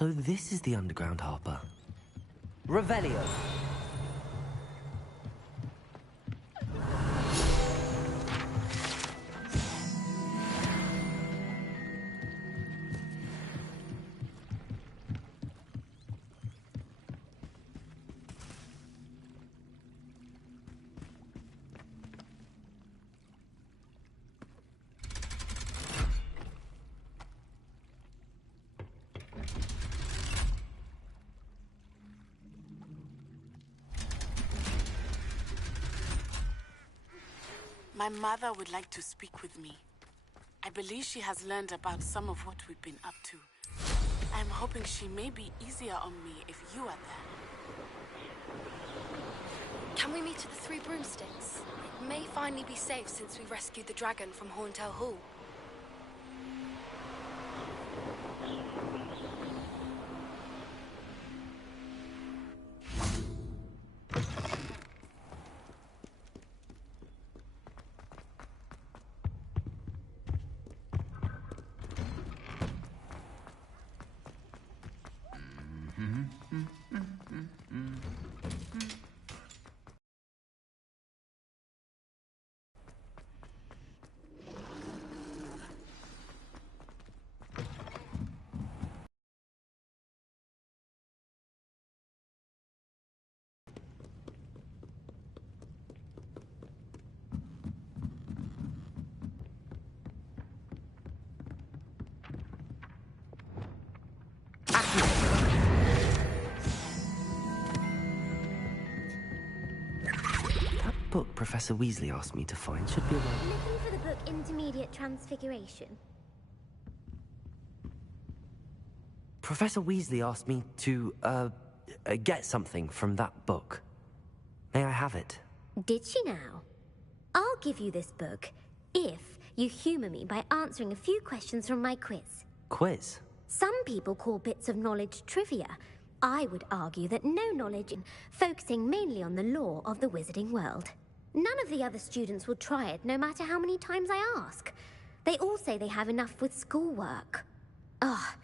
So this is the underground Harper. Revelio. My mother would like to speak with me. I believe she has learned about some of what we've been up to. I'm hoping she may be easier on me if you are there. Can we meet at the Three Broomsticks? It may finally be safe since we rescued the dragon from Horntail Hall. That book Professor Weasley asked me to find should be around. Looking for the book Intermediate Transfiguration? Professor Weasley asked me to, get something from that book. May I have it? Did she now? I'll give you this book if you humor me by answering a few questions from my quiz. Quiz? Some people call bits of knowledge trivia. I would argue that no knowledge, focusing mainly on the lore of the wizarding world. None of the other students will try it, no matter how many times I ask. They all say they have enough with schoolwork. Ugh,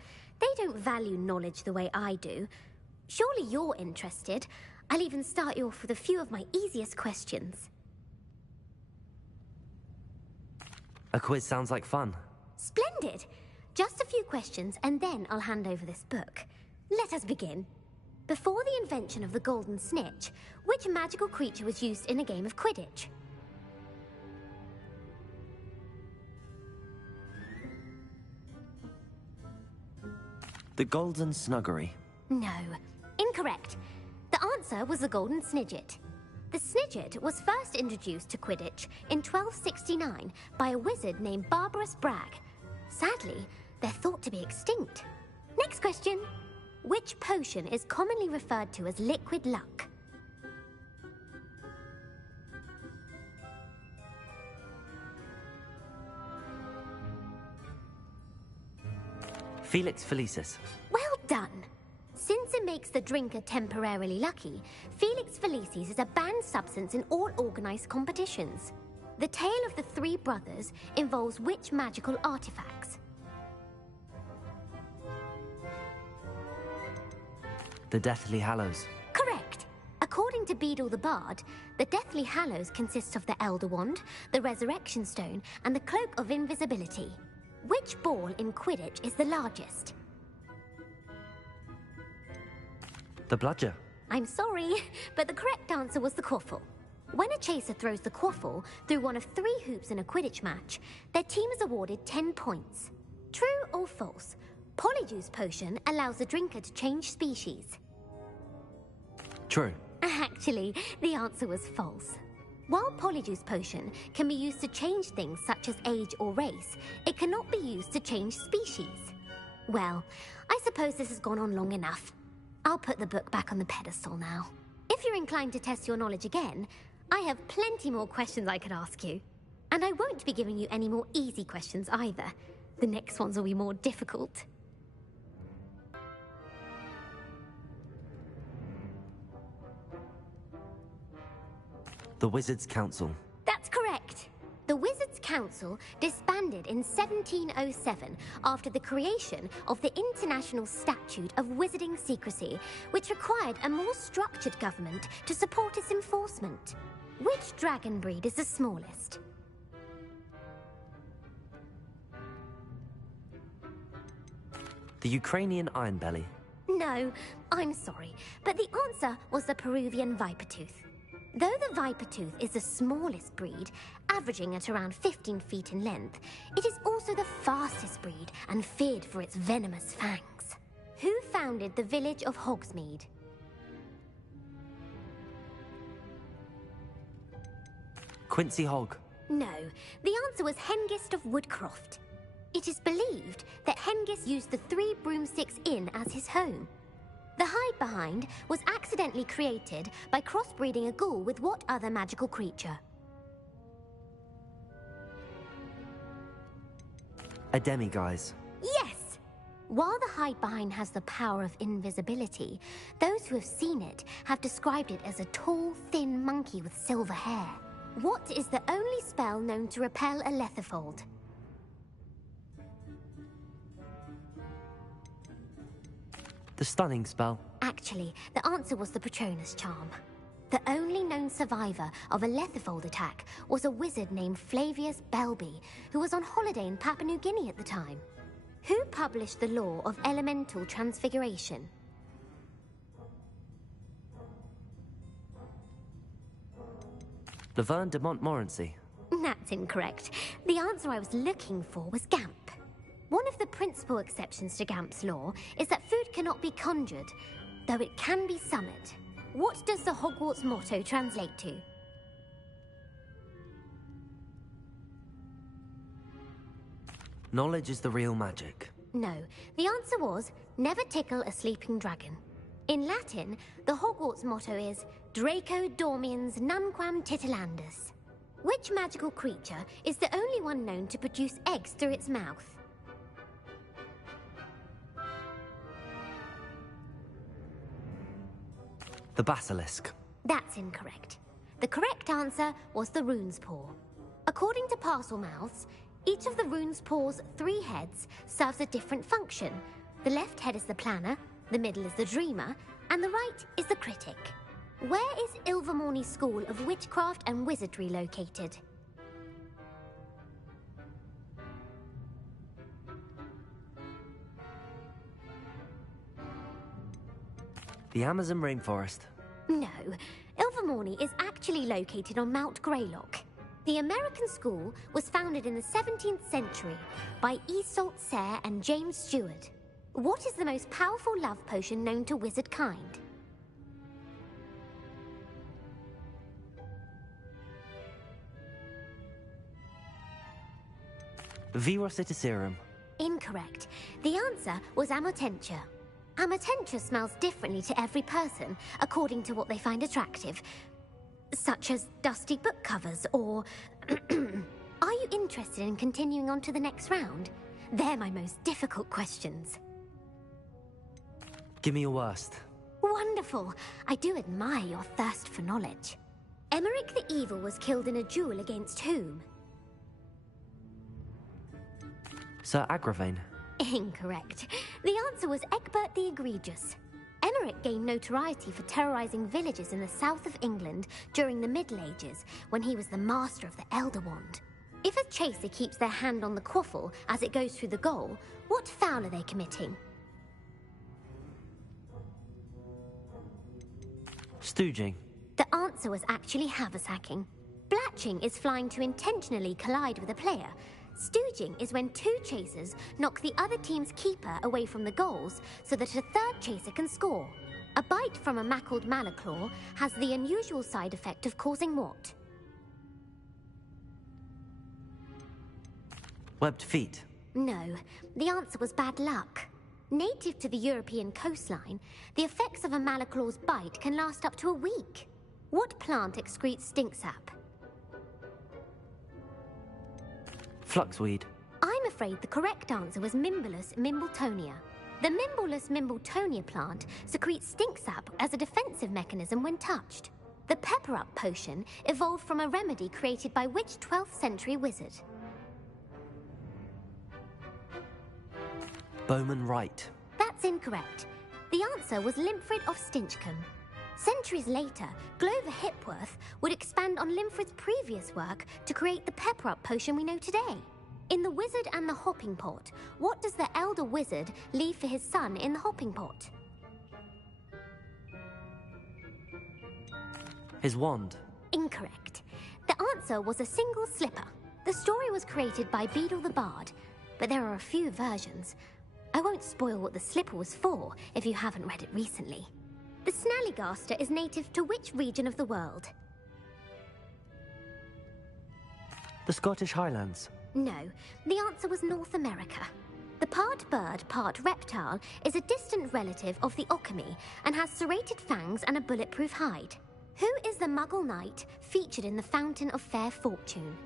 they don't value knowledge the way I do. Surely you're interested. I'll even start you off with a few of my easiest questions. A quiz sounds like fun. Splendid! Just a few questions, and then I'll hand over this book. Let us begin. Before the invention of the golden snitch, which magical creature was used in a game of Quidditch? The Golden Snuggery. No, incorrect. The answer was the golden snidget. The snidget was first introduced to Quidditch in 1269 by a wizard named Barbarous Bragg. Sadly, they're thought to be extinct. Next question. Which potion is commonly referred to as liquid luck? Felix Felicis. Well done. Since it makes the drinker temporarily lucky, Felix Felicis is a banned substance in all organized competitions. The tale of the three brothers involves which magical artifacts? The Deathly Hallows. Correct. According to Beedle the Bard, the Deathly Hallows consists of the Elder Wand, the Resurrection Stone, and the Cloak of Invisibility. Which ball in Quidditch is the largest? The Bludger. I'm sorry, but the correct answer was the quaffle. When a chaser throws the quaffle through one of 3 hoops in a Quidditch match, their team is awarded 10 points. True or false? Polyjuice Potion allows the drinker to change species. True. Actually, the answer was false. While Polyjuice Potion can be used to change things such as age or race, it cannot be used to change species. Well, I suppose this has gone on long enough. I'll put the book back on the pedestal now. If you're inclined to test your knowledge again, I have plenty more questions I could ask you. And I won't be giving you any more easy questions either. The next ones will be more difficult. The Wizards' Council. That's correct. The Wizards' Council disbanded in 1707 after the creation of the International Statute of Wizarding Secrecy, which required a more structured government to support its enforcement. Which dragon breed is the smallest? The Ukrainian Ironbelly. No, I'm sorry, but the answer was the Peruvian Vipertooth. Though the Vipertooth is the smallest breed, averaging at around 15 feet in length, it is also the fastest breed and feared for its venomous fangs. Who founded the village of Hogsmeade? Quincy Hogg. No, the answer was Hengist of Woodcroft. It is believed that Hengist used the Three Broomsticks Inn as his home. The hide-behind was accidentally created by crossbreeding a ghoul with what other magical creature? A demiguise. Yes! While the hide-behind has the power of invisibility, those who have seen it have described it as a tall, thin monkey with silver hair. What is the only spell known to repel a lethifold? The stunning spell. Actually, the answer was the Patronus charm. The only known survivor of a lethifold attack was a wizard named Flavius Belby, who was on holiday in Papua New Guinea at the time. Who published the law of elemental transfiguration? Laverne de Montmorency. That's incorrect. The answer I was looking for was Gamp. One of the principal exceptions to Gamp's law is that food cannot be conjured, though it can be summoned. What does the Hogwarts motto translate to? Knowledge is the real magic. No, the answer was, never tickle a sleeping dragon. In Latin, the Hogwarts motto is Draco dormiens nunquam titilandus. Which magical creature is the only one known to produce eggs through its mouth? The basilisk. That's incorrect. The correct answer was the rune's paw. According to Parselmouths, each of the rune's paw's 3 heads serves a different function. The left head is the planner, the middle is the dreamer, and the right is the critic. Where is Ilvermorny School of Witchcraft and Wizardry located? The Amazon rainforest. No, Ilvermorny is actually located on Mount Greylock. The American school was founded in the 17th century by Iseult Sayre and James Stewart. What is the most powerful love potion known to wizard kind? Virocitiserum. Incorrect. The answer was Amotentia. Amotentia smells differently to every person, according to what they find attractive, such as dusty book covers or... Are you interested in continuing on to the next round? They're my most difficult questions. Give me your worst. Wonderful. I do admire your thirst for knowledge. Emeric the Evil was killed in a duel against whom? Sir Agravain. Incorrect. The answer was Egbert the Egregious. Emeric gained notoriety for terrorizing villages in the south of England during the Middle Ages, when he was the master of the Elder Wand. If a chaser keeps their hand on the quaffle as it goes through the goal, what foul are they committing? Stooging. The answer was actually haversacking. Blatching is flying to intentionally collide with a player. Stooging is when 2 chasers knock the other team's keeper away from the goals so that a 3rd chaser can score. A bite from a mackled malaclaw has the unusual side effect of causing what? Webbed feet. No, the answer was bad luck. Native to the European coastline, the effects of a malaclaw's bite can last up to a week. What plant excretes stink sap? Fluxweed. I'm afraid the correct answer was Mimbulus mimbletonia. The Mimbulus mimbletonia plant secretes stink sap as a defensive mechanism when touched. The Pepper-Up potion evolved from a remedy created by which 12th century wizard? Bowman Wright. That's incorrect. The answer was Limfrid of Stinchcombe. Centuries later, Glover Hipworth would expand on Limfrid's previous work to create the Pepper-Up potion we know today. In The Wizard and the Hopping Pot, what does the elder wizard leave for his son in the hopping pot? His wand. Incorrect. The answer was a single slipper. The story was created by Beadle the Bard, but there are a few versions. I won't spoil what the slipper was for if you haven't read it recently. The Snallygaster is native to which region of the world? The Scottish Highlands. No, the answer was North America. The part bird, part reptile is a distant relative of the Occamy and has serrated fangs and a bulletproof hide. Who is the Muggle knight featured in the Fountain of Fair Fortune?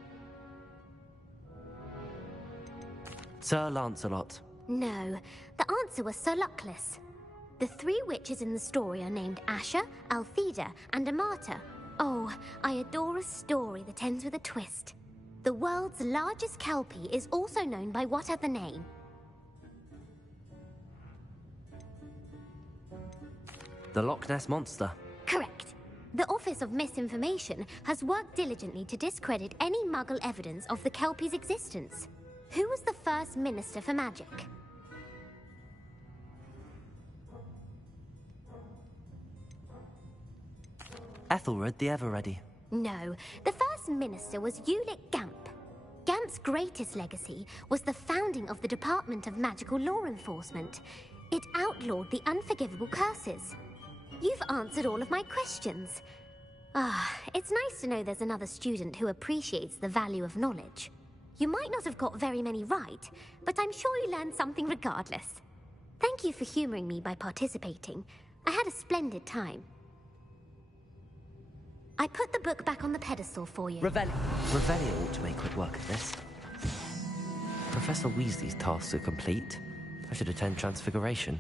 Sir Lancelot. No, the answer was Sir Luckless. The three witches in the story are named Asher, Altheda, and Amata. Oh, I adore a story that ends with a twist. The world's largest kelpie is also known by what other name? The Loch Ness Monster. Correct. The Office of Misinformation has worked diligently to discredit any Muggle evidence of the kelpie's existence. Who was the first Minister for Magic? Ethelred the Ever-Ready. No, the first minister was Ulick Gamp. Gamp's greatest legacy was the founding of the Department of Magical Law Enforcement. It outlawed the unforgivable curses. You've answered all of my questions. It's nice to know there's another student who appreciates the value of knowledge. You might not have got very many right, but I'm sure you learned something regardless. Thank you for humoring me by participating. I had a splendid time. I put the book back on the pedestal for you. Revelio ought to make quick work of this. Professor Weasley's tasks are complete. I should attend Transfiguration.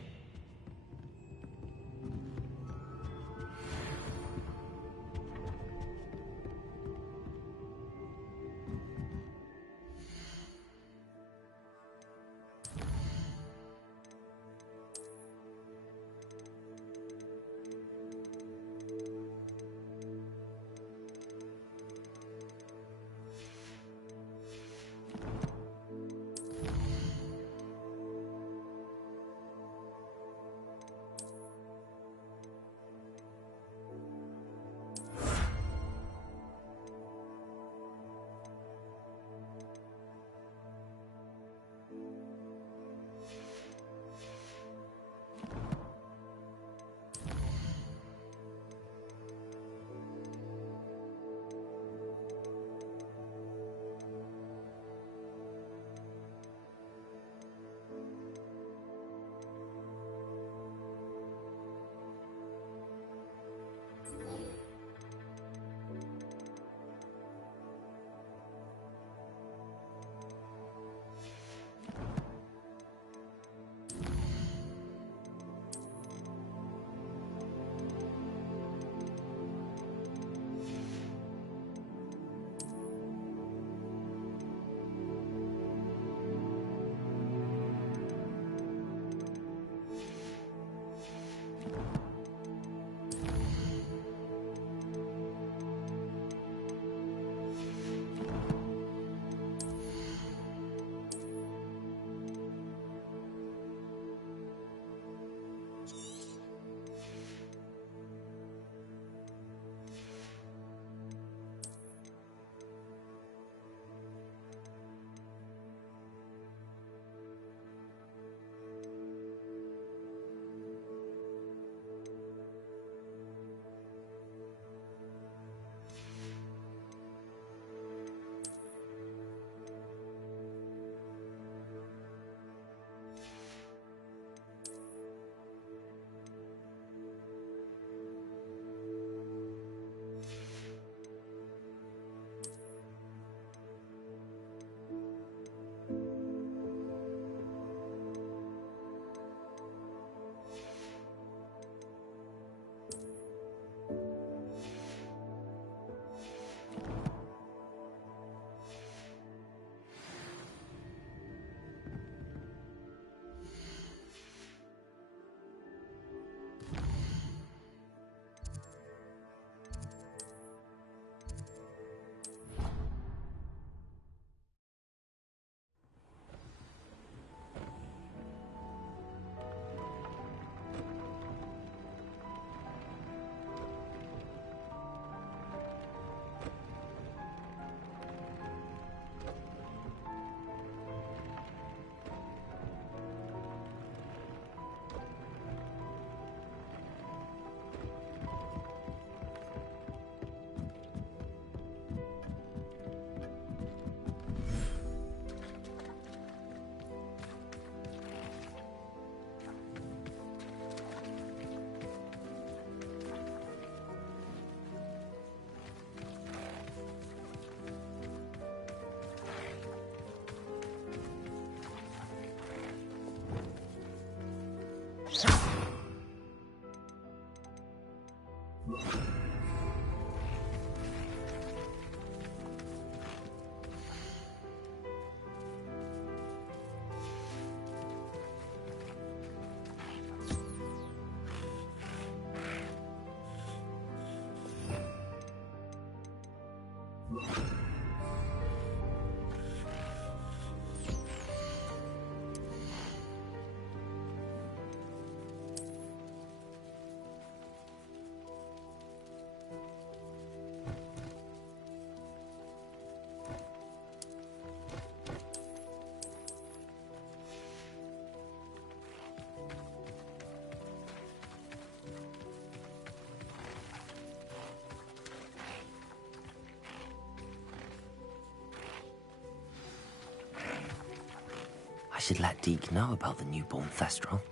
I should let Deke know about the newborn Thestral.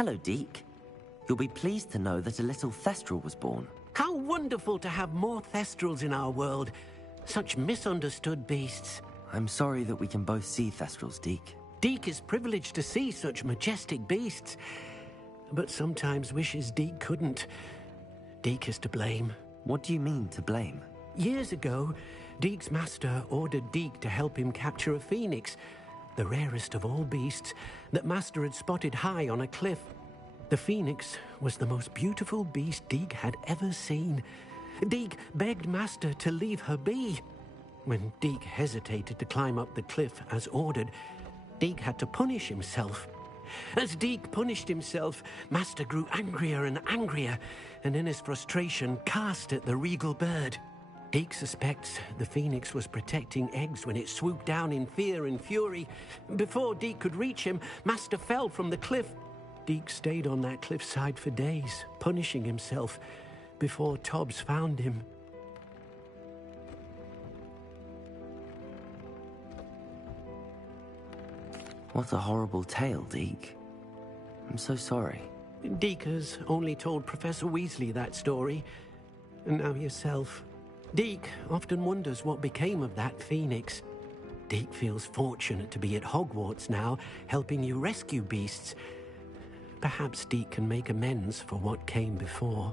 Hello, Deke. You'll be pleased to know that a little Thestral was born. How wonderful to have more Thestrals in our world. Such misunderstood beasts. I'm sorry that we can both see Thestrals, Deke. Deke is privileged to see such majestic beasts, but sometimes wishes Deke couldn't. Deke is to blame. What do you mean, to blame? Years ago, Deke's master ordered Deke to help him capture a phoenix, the rarest of all beasts, that Master had spotted high on a cliff. The phoenix was the most beautiful beast Deke had ever seen. Deke begged Master to leave her be. When Deke hesitated to climb up the cliff as ordered, Deke had to punish himself. As Deke punished himself, Master grew angrier and angrier, and in his frustration cast at the regal bird. Deke suspects the phoenix was protecting eggs when it swooped down in fear and fury. Before Deke could reach him, Master fell from the cliff. Deke stayed on that cliffside for days, punishing himself, before Tobbs found him. What a horrible tale, Deke. I'm so sorry. Deke has only told Professor Weasley that story. And now yourself. Deke often wonders what became of that phoenix. Deke feels fortunate to be at Hogwarts now, helping you rescue beasts. Perhaps Deke can make amends for what came before.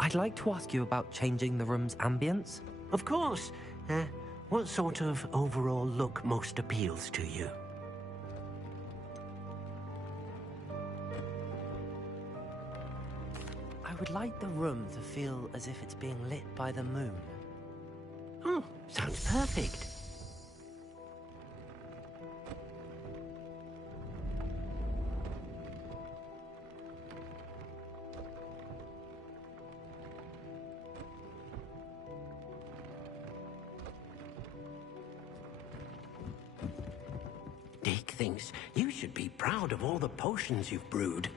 I'd like to ask you about changing the room's ambience. Of course. What sort of overall look most appeals to you? I would like the room to feel as if it's being lit by the moon. Oh, sounds perfect. Deke thinks you should be proud of all the potions you've brewed.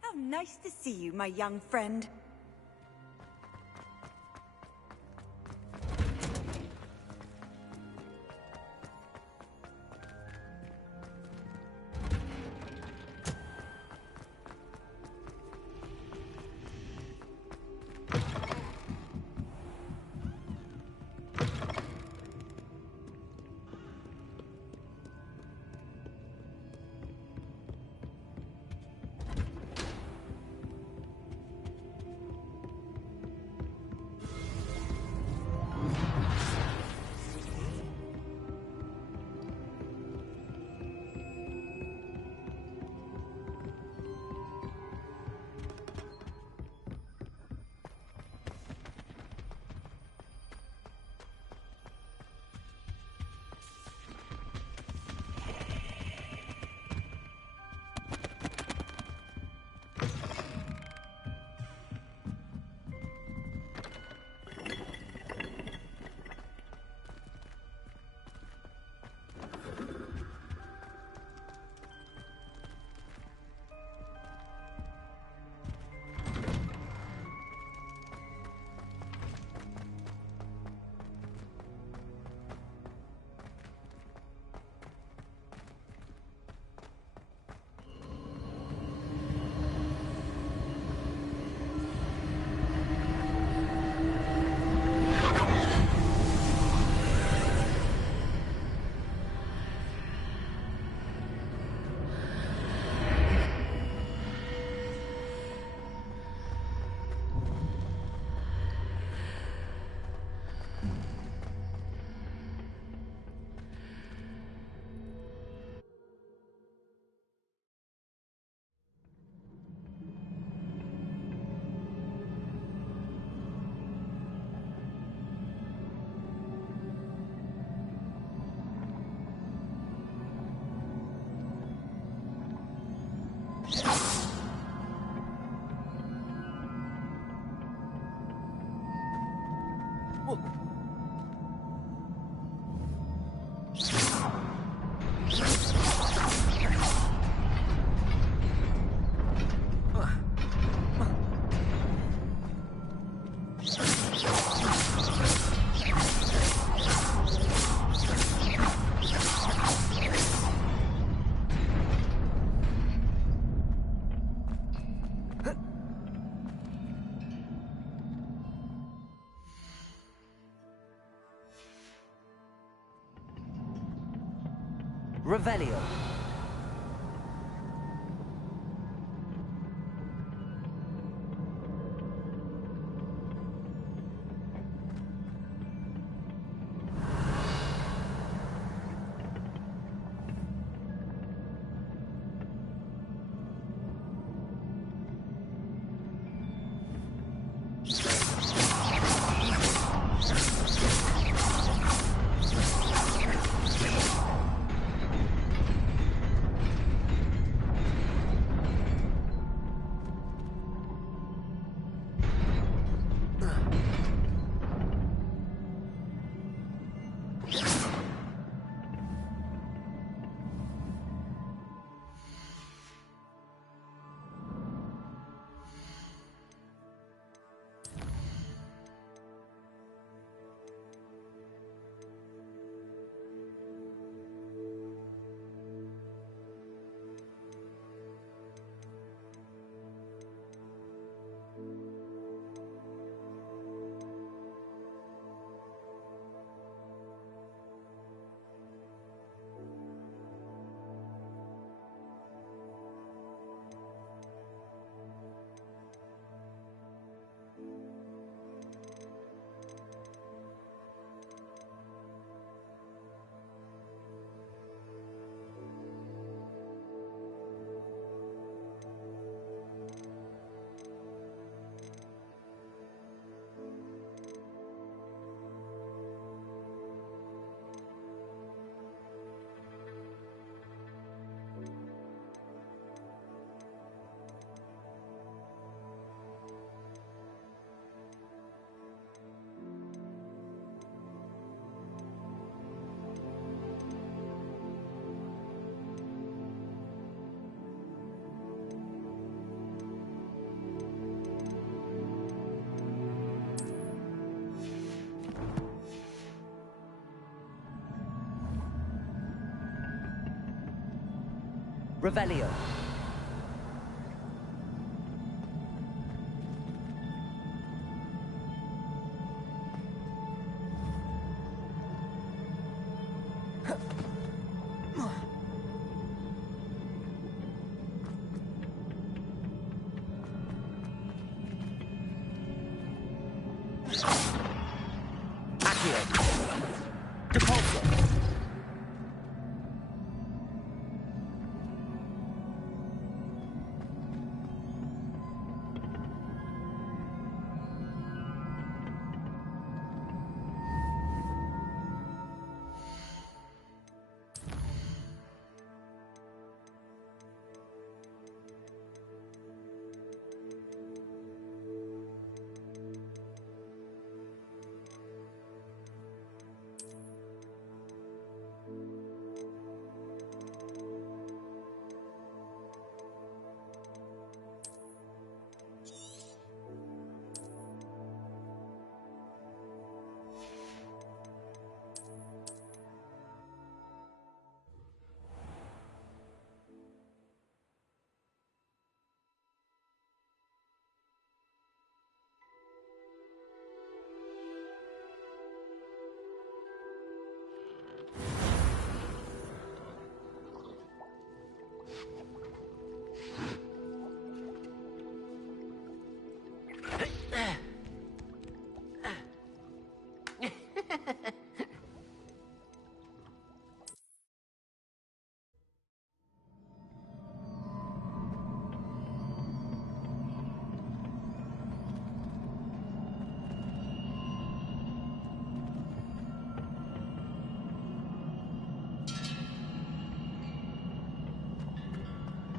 How nice to see you, my young friend. Revelio. Revelio. Accio. Depulso.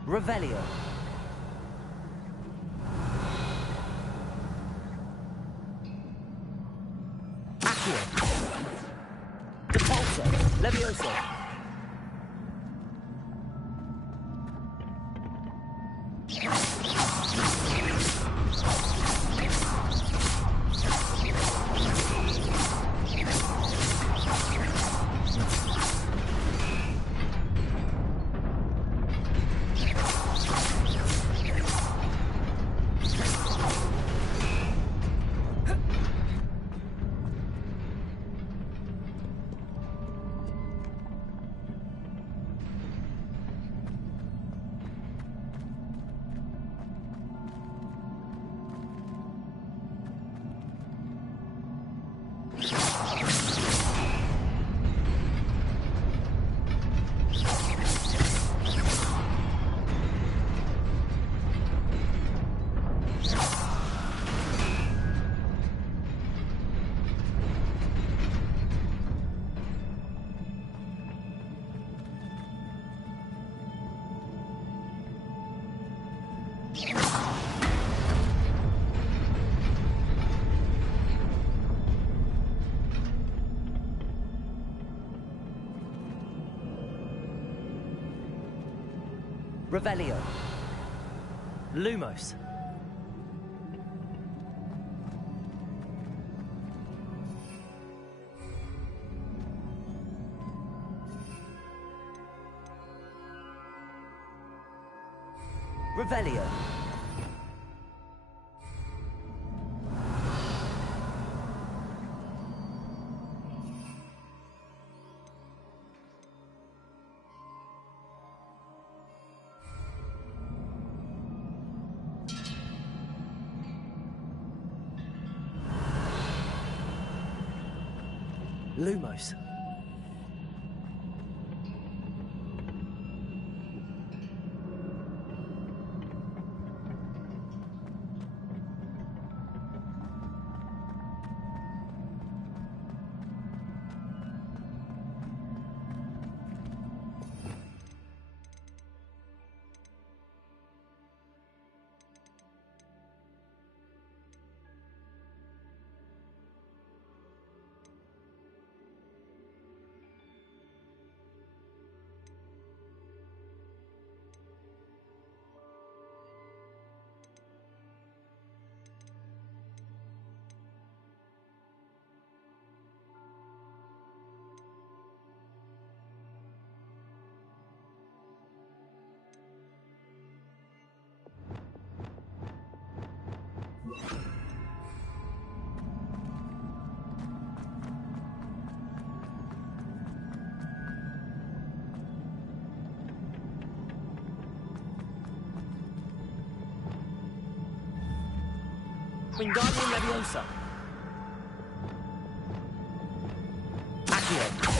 Revelio. Accio. Repulsor. Levioso. Revelio. Lumos. Revelio. Lumos. Wingardium Leviosa. Accio.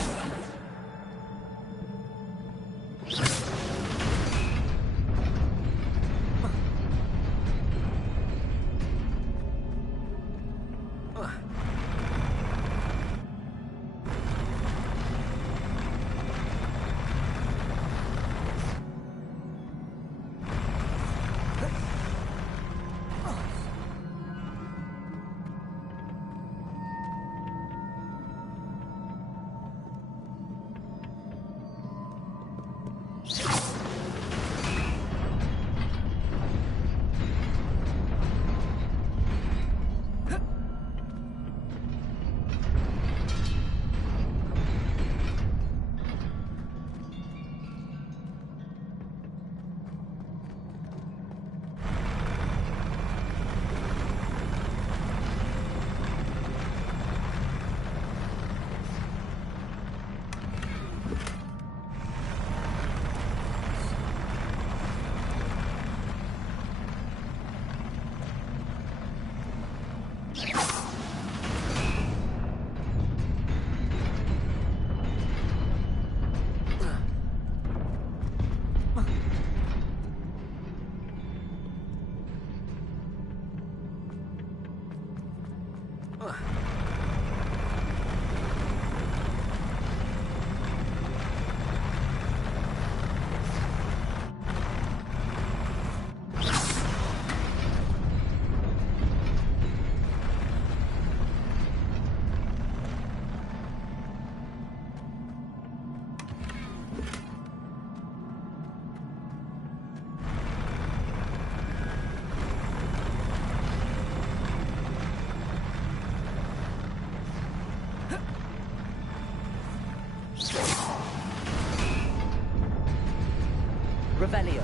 Revelio.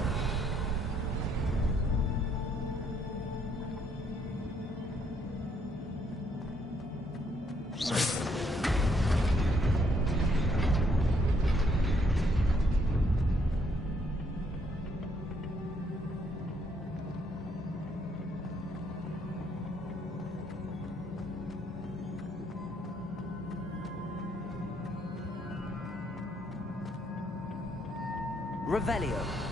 Revelio.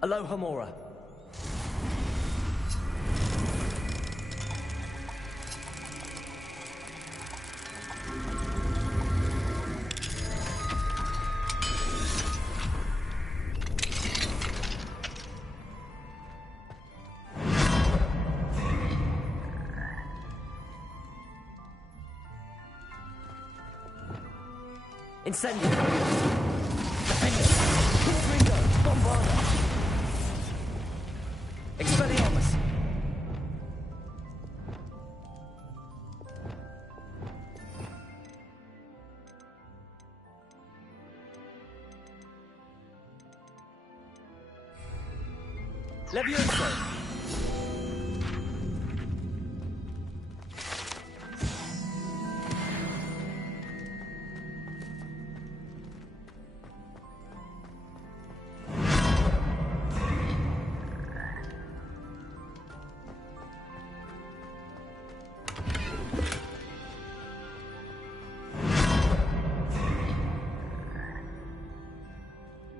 Aloha Mora. Incendio. Defender. Ringo. Bombarda. Expelliarmus! Levioso!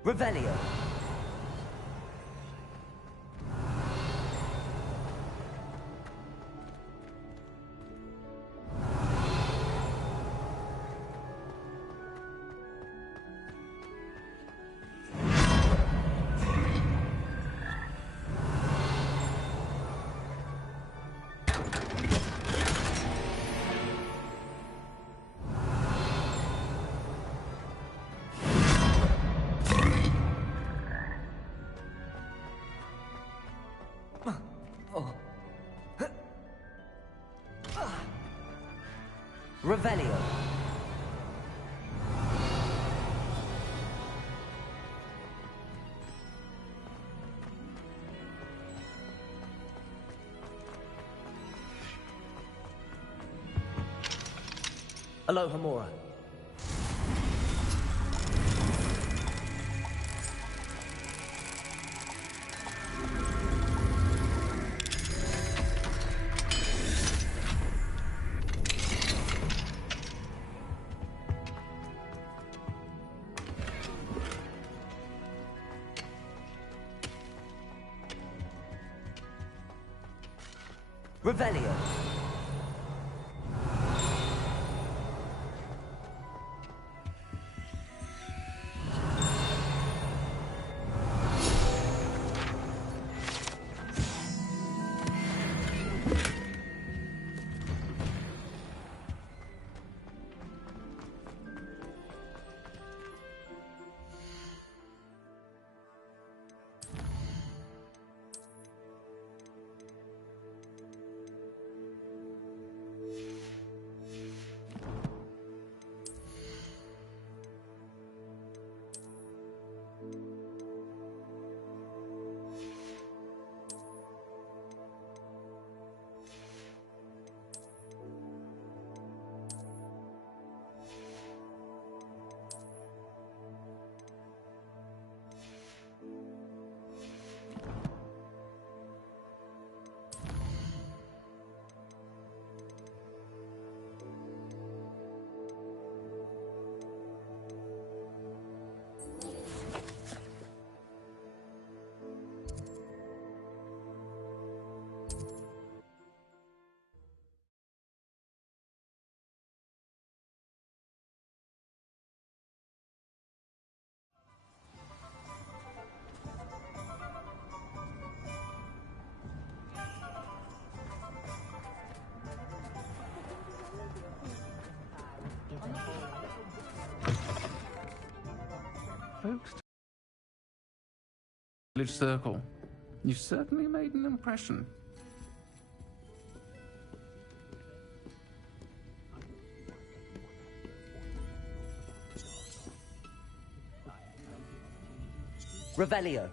Revelio. Revelio. Aloha Mora. Revelio. village circle. You certainly made an impression. Revelio.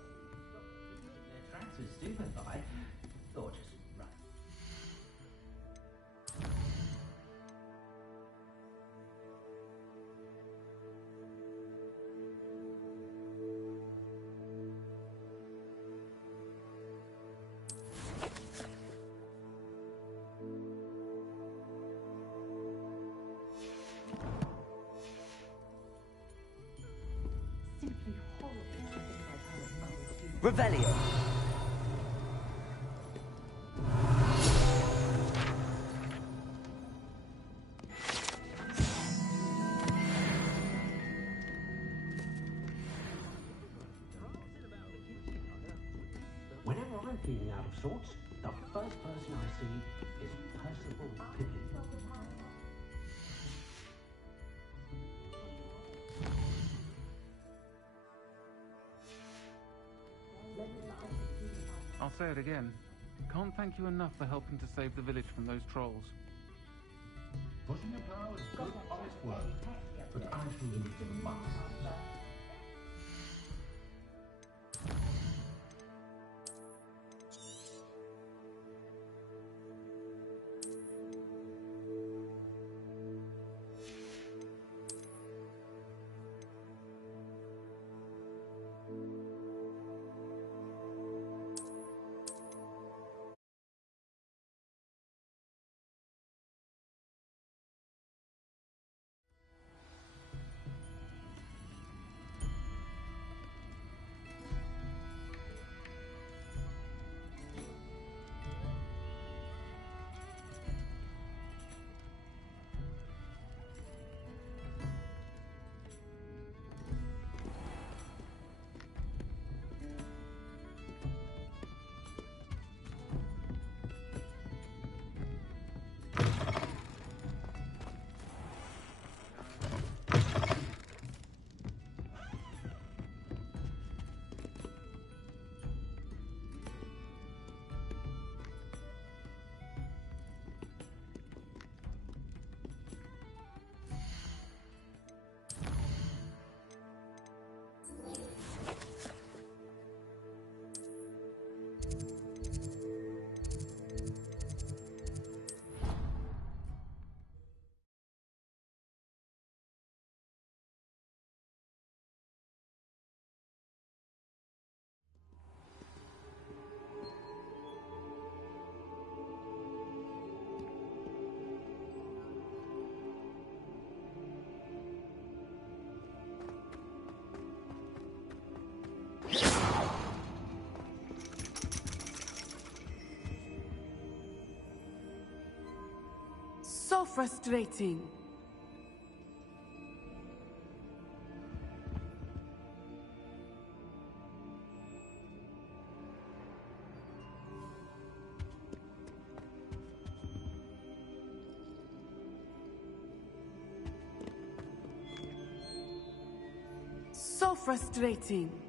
Revelio. Whenever I'm feeling out of sorts, the first person I see is Percival Pippin. I'll say it again. Can't thank you enough for helping to save the village from those trolls. Pushing your plow is good, honest work, but I shall leave it to the masters. So frustrating. So frustrating.